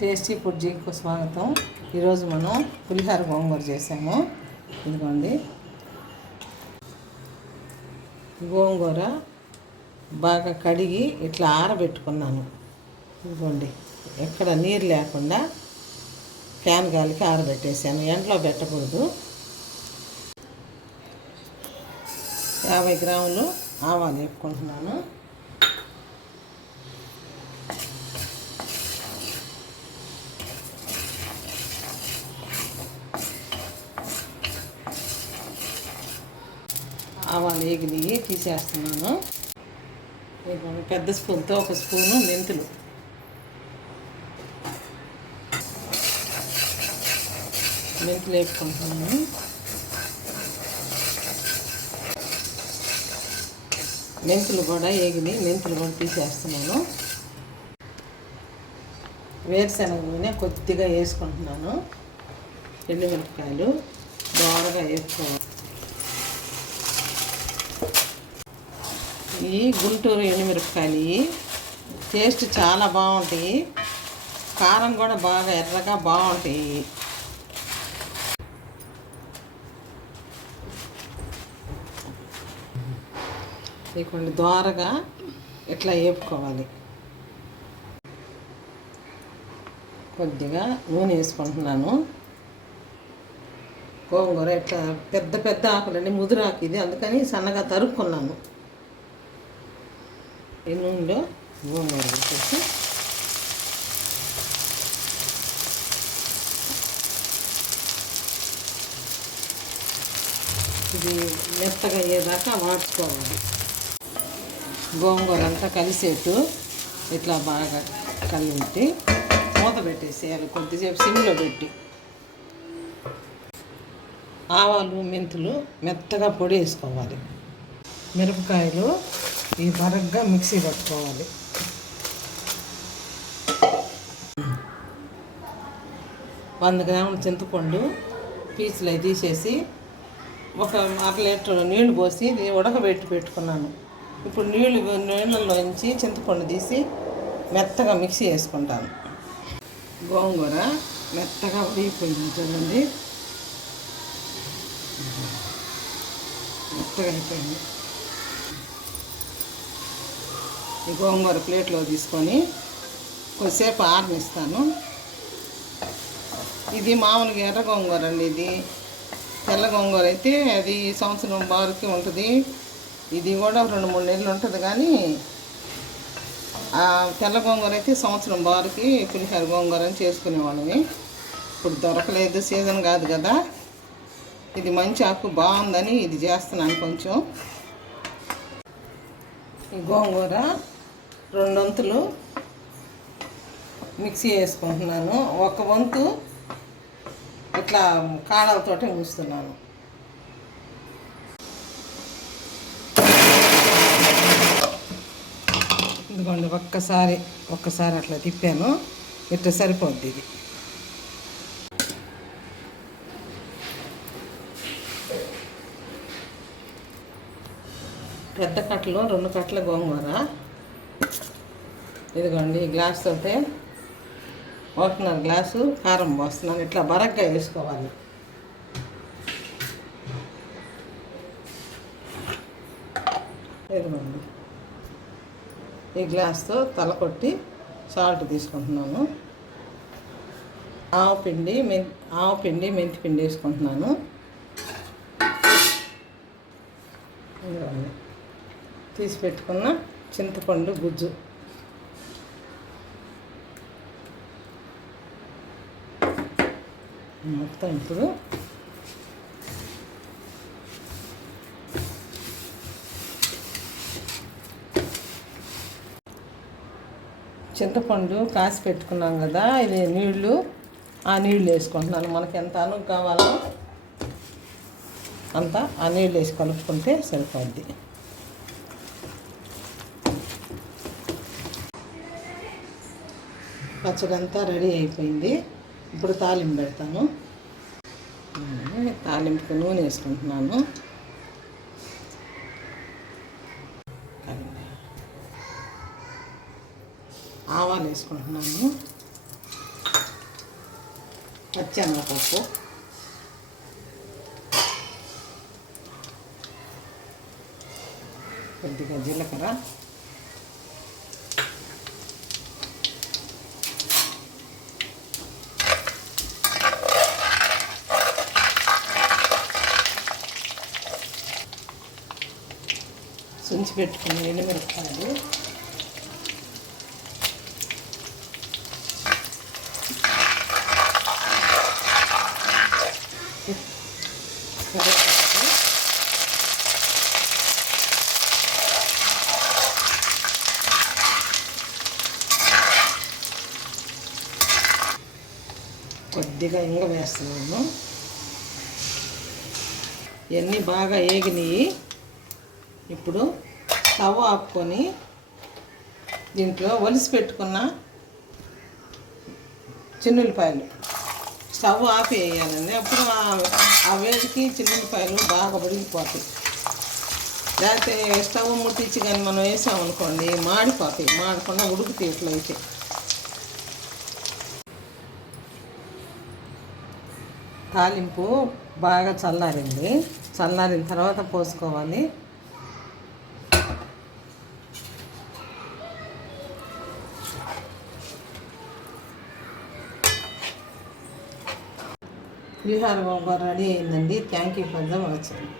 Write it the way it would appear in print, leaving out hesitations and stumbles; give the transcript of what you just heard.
Tasty ఫుడ్జీకి స్వాగతం. ఈరోజు మనం పులిహోర గోంగూర చేసాము. ఇదిగోండి, గోంగూర బాగా కడిగి ఇట్లా ఆరబెట్టుకున్నాను. ఇదిగోండి, ఎక్కడ నీరు లేకుండా ఫ్యాన్ గాలికి ఆరబెట్టేసాను. ఎండలో పెట్టకూడదు. 50 గ్రాములు ఆవాలు వేపుకుంటున్నాను. ఆవాలు వేగినవి తీసేస్తున్నాను. పెద్ద స్పూన్తో 1 స్పూను మెంతులు, వేపుకుంటున్నాను. మెంతులు కూడా వేగినాయి, మెంతులు కూడా తీసేస్తున్నాను. వేరుశనగ నూనె కొద్దిగా వేసుకుంటున్నాను. ఎండుమిరపకాయలు బాగా వేసుకోవాలి. ఈ గుంటూరు ఎండుమిరపకాయలు టేస్ట్ చాలా బాగుంటాయి. కారం కూడా బాగా ఎర్రగా బాగుంటాయి. కొన్ని దోరగా ఇట్లా వేపుకోవాలి. కొద్దిగా నూనె వేసుకుంటున్నాను. గోంగూర ఇట్లా పెద్ద పెద్ద ఆకులండి, ముదురాకు ఇది, అందుకని సన్నగా తరుక్కున్నాను. ఈ నూనెలో గోంగూర వేసేసి ఇది మెత్తగా అయ్యేదాకా వాడుకోవాలి. గోంగూర అంతా కలిసేట్టు ఇట్లా బాగా కలిపి మూత పెట్టేసేయాలి. కొద్దిసేపు సిమ్లో పెట్టి ఆవాలు మెంతులు మెత్తగా పొడి వేసుకోవాలి. మిరపకాయలు ఈ బరగ్గా మిక్సీ పట్టుకోవాలి. వంద గ్రాముల చింతపండు పీచులు అవి తీసేసి 1 లీటర్ నీళ్లు పోసి ఉడకబెట్టి పెట్టుకున్నాను. ఇప్పుడు నీళ్ళలోంచి చింతపండు తీసి మెత్తగా మిక్సీ వేసుకుంటాను. గోంగూర మెత్తగా ఉడికిపోయింది చూడండి, మెత్తగా అయిపోయింది. ఈ గోంగూర ప్లేట్లో తీసుకొని కొద్దిసేపు ఆరనిస్తాను. ఇది మామూలుగా ఎర్ర గోంగూర అండి. ఇది తెల్ల గోంగూర అయితే అది సంవత్సరం బారుకి ఉంటుంది. ఇది కూడా 2-3 నెలలు ఉంటుంది. కానీ ఆ తెల్ల గోంగూర అయితే సంవత్సరం బారుకి పులిహోర గోంగూర అని చేసుకునేవాళ్ళని. ఇప్పుడు దొరకలేదు, సీజన్ కాదు కదా. ఇది మంచి ఆకు బాగుందని ఇది చేస్తున్నాను. కొంచెం ఈ గోంగూర 2 వంతులు మిక్సీ వేసుకుంటున్నాను. 1 వంతు ఇట్లా కాడలతోటి ఉంచుతున్నాను. ఇదిగోండి, ఒక్కసారి అట్లా తిప్పాను. ఇట్లా సరిపోద్ది. ఇది పెద్ద కట్టలు 2 కట్టల గోంగూర. ఇదిగోండి, ఈ గ్లాస్ తోటే 1.5 గ్లాసు కారం పోస్తున్నాను. ఇట్లా బరగ్గా వేసుకోవాలి. ఇదిగోండి, ఈ గ్లాస్తో తల కొట్టి సాల్ట్ తీసుకుంటున్నాను. ఆవపిండి మెంతి పిండి వేసుకుంటున్నాను. ఇదిగోండి, తీసి పెట్టుకున్న చింతపండు గుజ్జు, మొత్తం ఇప్పుడు చింతపండు కాసి పెట్టుకున్నాం కదా, ఇది నీళ్ళు, ఆ నీళ్ళు వేసుకుంటున్నాను. మనకి ఎంత అనుకు కావాలో అంత ఆ నీళ్ళు వేసి కలుపుకుంటే సరిపోద్ది. పచ్చడి అంతా రెడీ అయిపోయింది. ఇప్పుడు తాలింపు పెడతాను. తాలింపుకి నూనె వేసుకుంటున్నాను. ఆవాలు వేసుకుంటున్నాను. పచ్చెనగపప్పు, కొద్దిగా జీలకర్ర, సుంచి పెట్టుకుని ఎండుమిరపకాయలు, కొద్దిగా ఇంగ వేస్తున్నాను. ఇవన్నీ బాగా ఏగినాయి. ఇప్పుడు స్టవ్ ఆపుకొని దీంట్లో ఒలిసి పెట్టుకున్న చిన్నులపాయలు స్టవ్ ఆపి వేయాలండి. అప్పుడు ఆ వేడికి చిన్నులపాయలు బాగా ఉడికిపోతాయి. లేకపోతే స్టవ్ ముట్టించి కానీ మనం వేసామనుకోండి మాడిపోతాయి. మాడకుండా ఉడుకుతాయి ఇట్లయితే. తాలింపు బాగా చల్లారింది. చల్లారిన తర్వాత పోసుకోవాలి. పులిహోర రెడీ అయిందండి. Thank you for the watching.